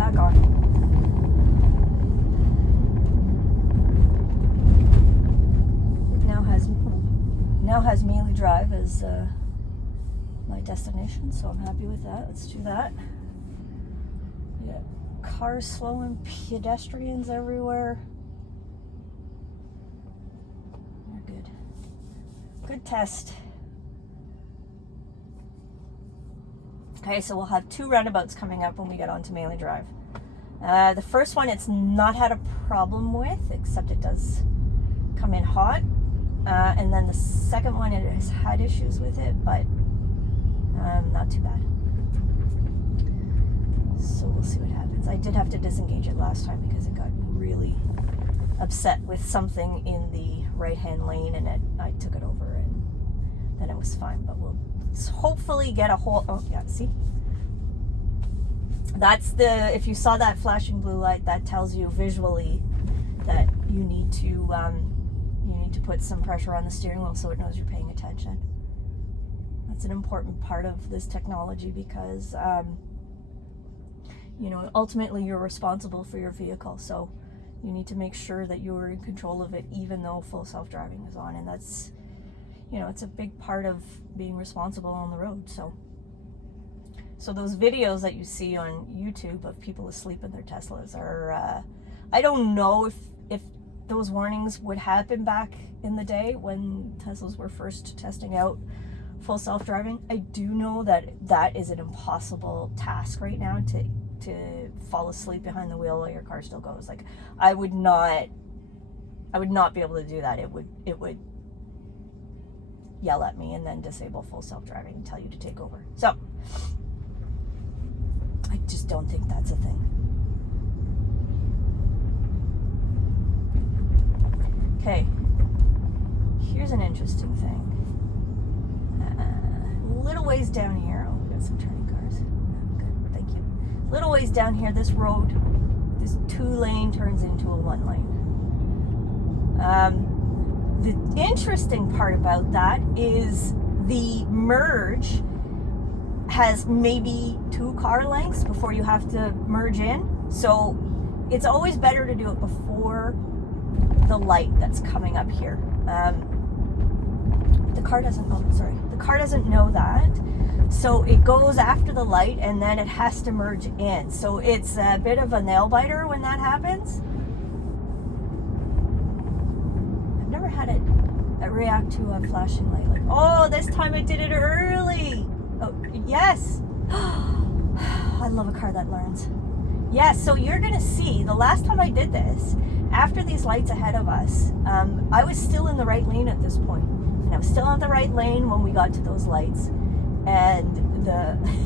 back on. It now has Mealy Drive as my destination, so I'm happy with that. Let's do that. Yeah, cars slowing, pedestrians everywhere. We're good. Good test. Okay, so we'll have 2 roundabouts coming up when we get onto Mealy Drive. The first one it's not had a problem with, except it does come in hot. And then the second one it has had issues with it, but not too bad. So we'll see what happens. I did have to disengage it last time because it got really upset with something in the right-hand lane, and I took it over, and then it was fine. But we'll hopefully get a whole. Oh yeah, see. That's if you saw that flashing blue light, that tells you visually that you need to put some pressure on the steering wheel so it knows you're paying attention. That's an important part of this technology because ultimately you're responsible for your vehicle, so you need to make sure that you're in control of it even though full self-driving is on, and that's it's a big part of being responsible on the road. So those videos that you see on YouTube of people asleep in their Teslas are I don't know if those warnings would happen back in the day when Teslas were first testing out full self-driving. I do know that is an impossible task right now to fall asleep behind the wheel while your car still goes. Like I would not be able to do that. It would yell at me and then disable full self-driving and tell you to take over. So I just don't think that's a thing. Okay, here's an interesting thing. Little ways down here. Oh, we got some turning cars. Good, thank you. Little ways down here, this road, this 2-lane turns into a 1-lane. The interesting part about that is the merge has maybe 2 car lengths before you have to merge in. So it's always better to do it before the light that's coming up here. The car doesn't know that. So it goes after the light and then it has to merge in. So it's a bit of a nail biter when that happens. I've never had it react to a flashing light. Like, oh, this time it did it early. Oh, yes. I love a car that learns. Yes, so you're going to see, the last time I did this, after these lights ahead of us, I was still in the right lane at this point. And I was still in the right lane when we got to those lights. And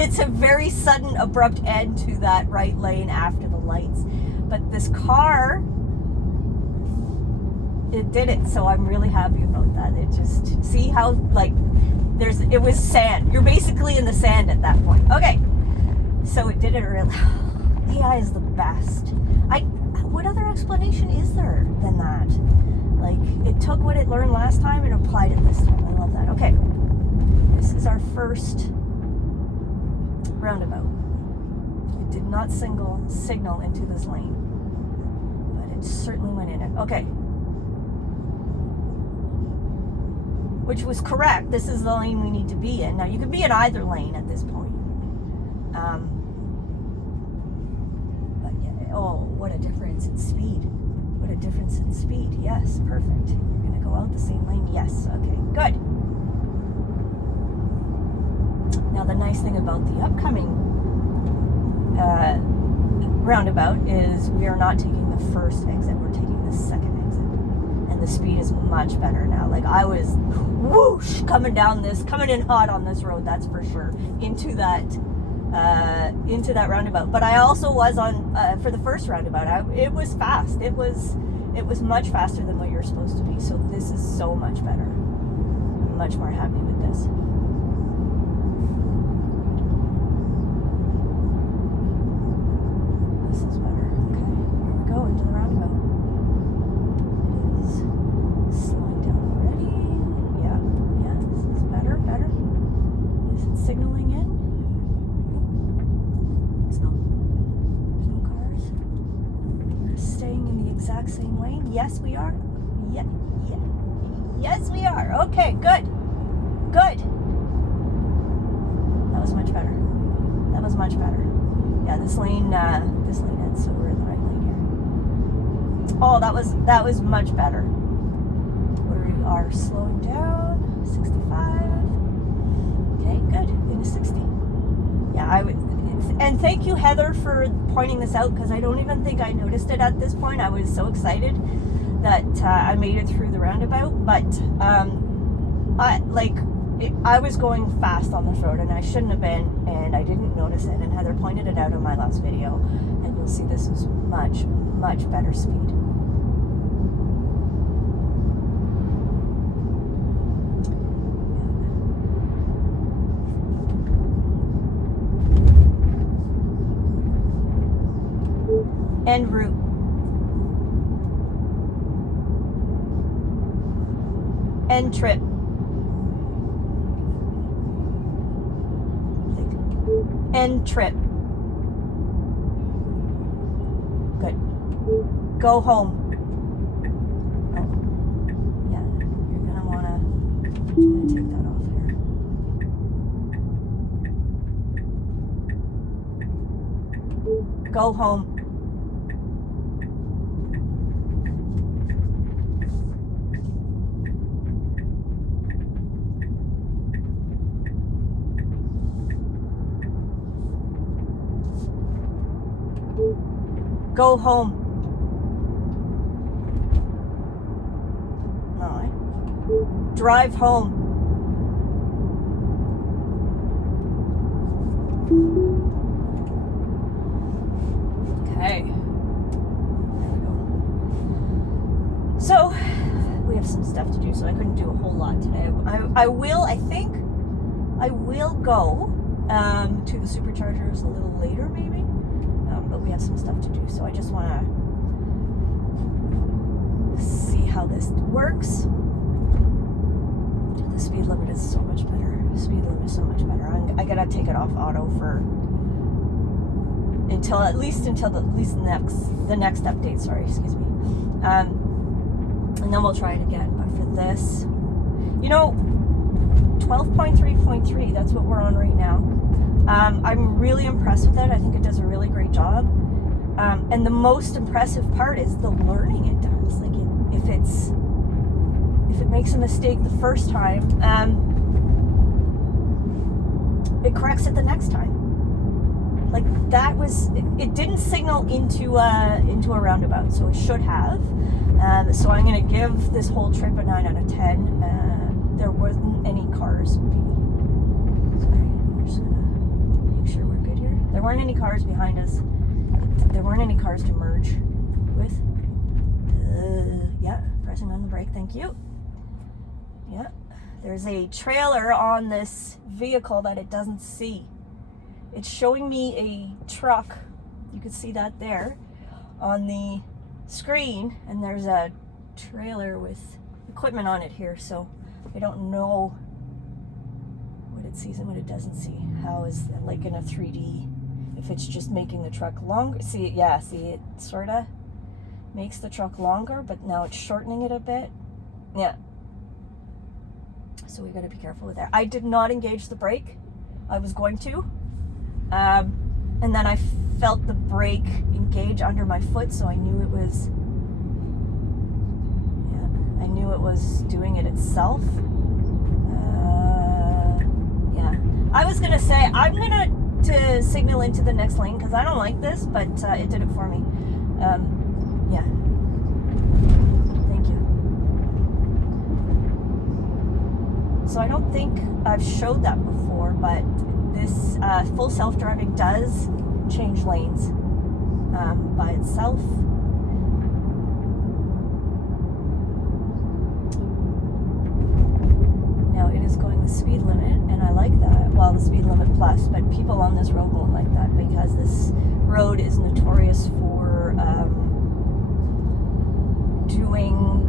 it's a very sudden, abrupt end to that right lane after the lights. But this car, it did it. So I'm really happy about that. It just, see how, like, it was sand. You're basically in the sand at that point. Okay. So it did it really. AI is the best. What other explanation is there than that? Like, it took what it learned last time and applied it this time. I love that. Okay. This is our first roundabout. It did not signal into this lane, but it certainly went in it. Okay. Which was correct. This is the lane we need to be in. Now, you could be in either lane at this point. But yeah, oh, what a difference in speed. What a difference in speed. Yes, perfect. You're going to go out the same lane. Yes. Okay, good. Now, the nice thing about the upcoming roundabout is we are not taking the first exit. We're taking the second exit. And the speed is much better now. Like, I was whoosh coming in hot on this road, that's for sure, into that roundabout. But I also was on for the first roundabout. It was fast. It was much faster than what you're supposed to be. So this is so much better. I'm much more happy with this. This is better. Okay, here we go into the roundabout. It is slowing down already. Yeah, this is better. Is it signaling in? There's no exact same lane? Yes, we are. Yeah. Yes, we are. Okay, good. Good. That was much better. That was much better. Yeah, this lane ends, so we're in the right lane here. Oh, that was much better. We are slowing down. 65. Okay, good. Into 60. Yeah, and thank you, Heather, for pointing this out, because I don't even think I noticed it at this point. I was so excited that I made it through the roundabout, but I was going fast on this road, and I shouldn't have been, and I didn't notice it, and Heather pointed it out in my last video, and you'll see this is much, much better speed. En route. En trip. En trip. Good. Go home. Oh. Yeah, you're gonna wanna take that off here. Go home. Go home. No. Drive home. Okay. There we go. So, we have some stuff to do, so I couldn't do a whole lot today. I think I will go to the superchargers a little later, maybe. But we have some stuff to do, so I just want to see how this works. The speed limit is so much better. Speed limit is so much better. I gotta take it off auto for until at least the next update. Sorry, excuse me. And then we'll try it again. But for this, 12.3.3. That's what we're on right now. I'm really impressed with it. I think it does a really great job. And the most impressive part is the learning it does. Like if it makes a mistake the first time, it corrects it the next time. Like that was, it didn't signal into a roundabout, so it should have. So I'm gonna give this whole trip a 9 out of 10. There wasn't any cars. Sorry, I'm just gonna make sure we're good here. There weren't any cars behind us. There weren't any cars to merge with. Yeah, pressing on the brake, thank you. Yeah, there's a trailer on this vehicle that it doesn't see. It's showing me a truck. You can see that there on the screen, and there's a trailer with equipment on it here, so I don't know what it sees and what it doesn't see. How is it like in a 3D? If it's just making the truck longer. See, it sort of makes the truck longer, but now it's shortening it a bit. Yeah. So we got to be careful with that. I did not engage the brake. I was going to. And then I felt the brake engage under my foot, so I knew it was, doing it itself. I was going to say, I'm going to signal into the next lane because I don't like this, but it did it for me. Yeah. Thank you. So I don't think I've showed that before, but this full self-driving does change lanes by itself. Now it is going the speed limit, and I like that. Well, the speed limit plus, but people on this road won't like that because this road is notorious for doing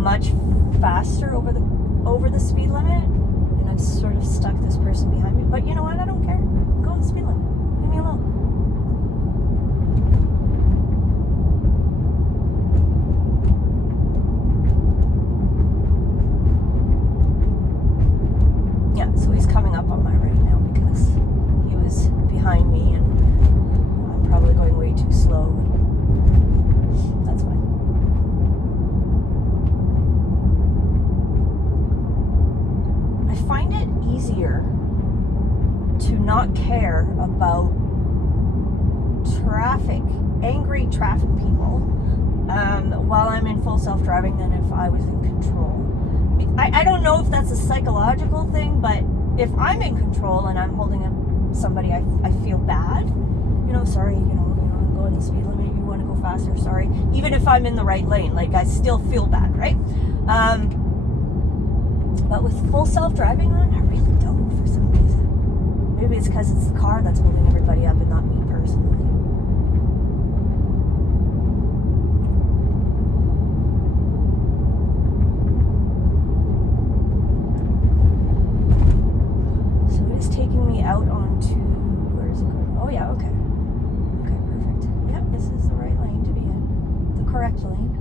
much faster over the speed limit. And I've sort of stuck this person behind me. But you know what? I don't care. I'm going the speed limit. Leave me alone. not care about angry traffic people while I'm in full self-driving than if I was in control. I don't know if that's a psychological thing, but if I'm in control and I'm holding up somebody, I feel bad. Sorry, I'm going the speed limit, you want to go faster, sorry. Even if I'm in the right lane, like, I still feel bad, right? But with full self-driving on, I really don't for some reason. Maybe it's because it's the car that's holding everybody up and not me personally. So it is taking me out onto, where is it going? Oh yeah, okay. Okay, perfect. Yep, this is the right lane to be in. The correct lane.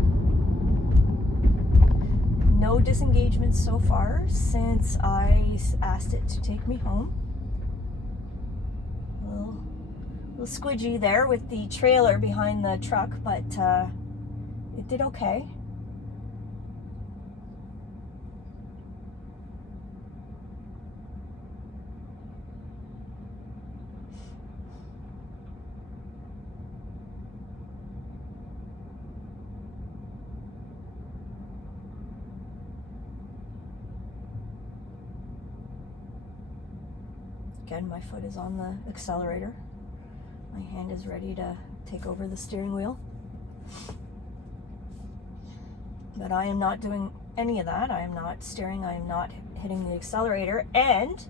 No disengagement so far since I asked it to take me home. A little squidgy there with the trailer behind the truck, but it did okay. Again, my foot is on the accelerator. My hand is ready to take over the steering wheel. But I am not doing any of that. I am not steering. I am not hitting the accelerator. And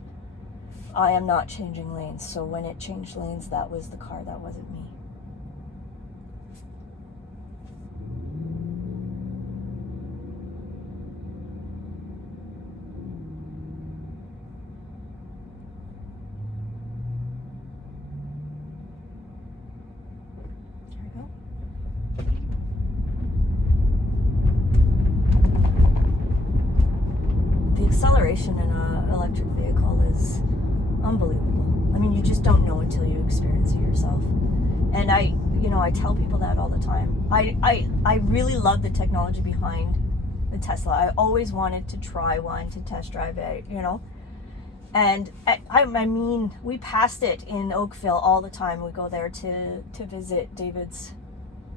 I am not changing lanes. So when it changed lanes, that was the car. That wasn't me. Acceleration in an electric vehicle is unbelievable. I mean, you just don't know until you experience it yourself. And I tell people that all the time. I really love the technology behind the Tesla. I always wanted to try one, to test drive it, And I mean, we passed it in Oakville all the time. We go there to visit David's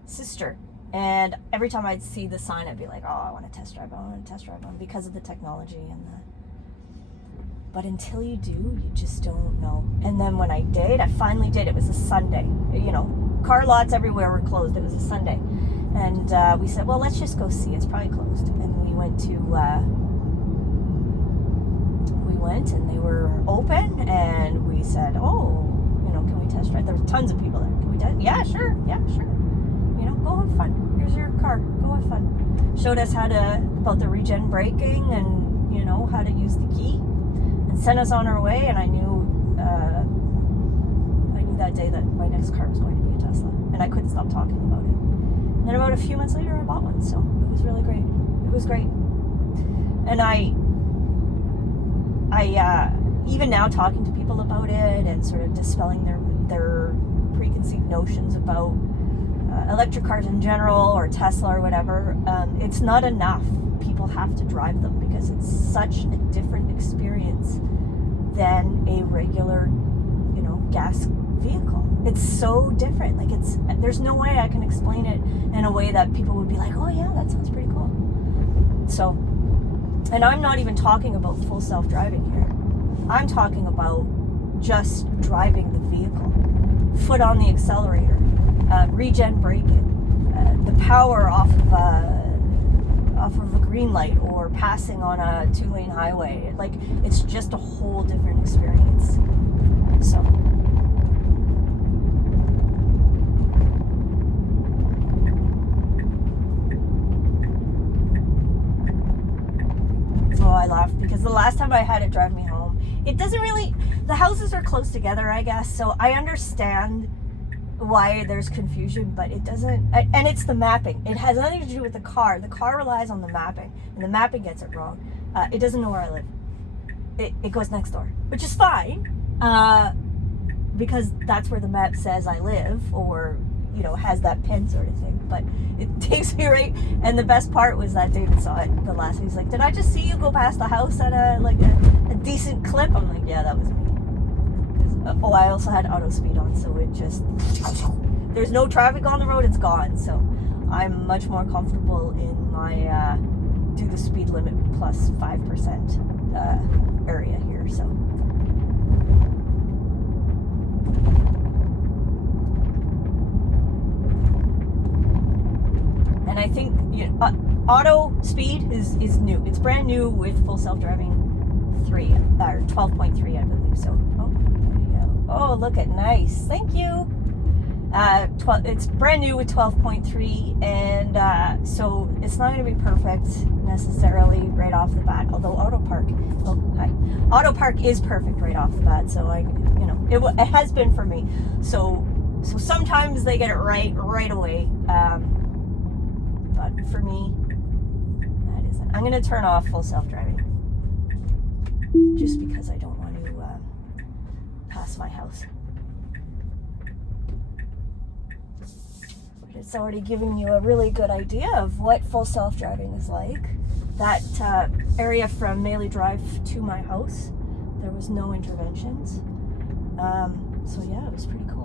sister. And every time I'd see the sign, I'd be like, oh, I want to test drive one because of the technology but until you do, you just don't know. And then when I finally did. It was a Sunday. Car lots everywhere were closed. It was a Sunday. And we said, well, let's just go see. It's probably closed. And we went and they were open. And we said, oh, can we test drive? There were tons of people there. Can we test? Yeah, sure. Go have fun. Here's your car. Go have fun. Showed us about the regen braking and, how to use the key, and sent us on our way. And I knew that day that my next car was going to be a Tesla, and I couldn't stop talking about it. And then about a few months later, I bought one. So it was really great. It was great. And I even now talking to people about it and sort of dispelling their preconceived notions about electric cars in general or Tesla or whatever, it's not enough. People have to drive them because it's such a different experience than a regular, gas vehicle. It's so different. Like, there's no way I can explain it in a way that people would be like, oh yeah, that sounds pretty cool. So, and I'm not even talking about full self-driving here. I'm talking about just driving the vehicle, foot on the accelerator, regen braking, the power off of a green light or passing on a 2-lane highway. Like, it's just a whole different experience. So I laughed because the last time I had it drive me home, it doesn't really, the houses are close together, I guess, so I understand why there's confusion, but it doesn't, and it's the mapping. It has nothing to do with the car. The car relies on the mapping, and the mapping gets it wrong. It doesn't know where I live. It goes next door, which is fine, because that's where the map says I live, or, has that pin sort of thing, but it takes me right, and the best part was that David saw it the last time. He's like, did I just see you go past the house at a decent clip? I'm like, yeah, that was me. Oh, I also had auto speed on, so it just, there's no traffic on the road, it's gone. So I'm much more comfortable in my do the speed limit plus 5% area here. So and I think, you know, auto speed is new. It's brand new with full self-driving 3 or 12.3, I believe. So oh, there you go. Oh, look at nice. Thank you. It's brand new with 12.3, and so it's not going to be perfect necessarily right off the bat. Although auto park is perfect right off the bat. So you know, it has been for me. So sometimes they get it right away. But for me, that isn't. I'm going to turn off full self-driving just because I don't want to pass my house. It's already giving you a really good idea of what full self-driving is like. That area from Maley Drive to my house, there was no interventions. So yeah, it was pretty cool.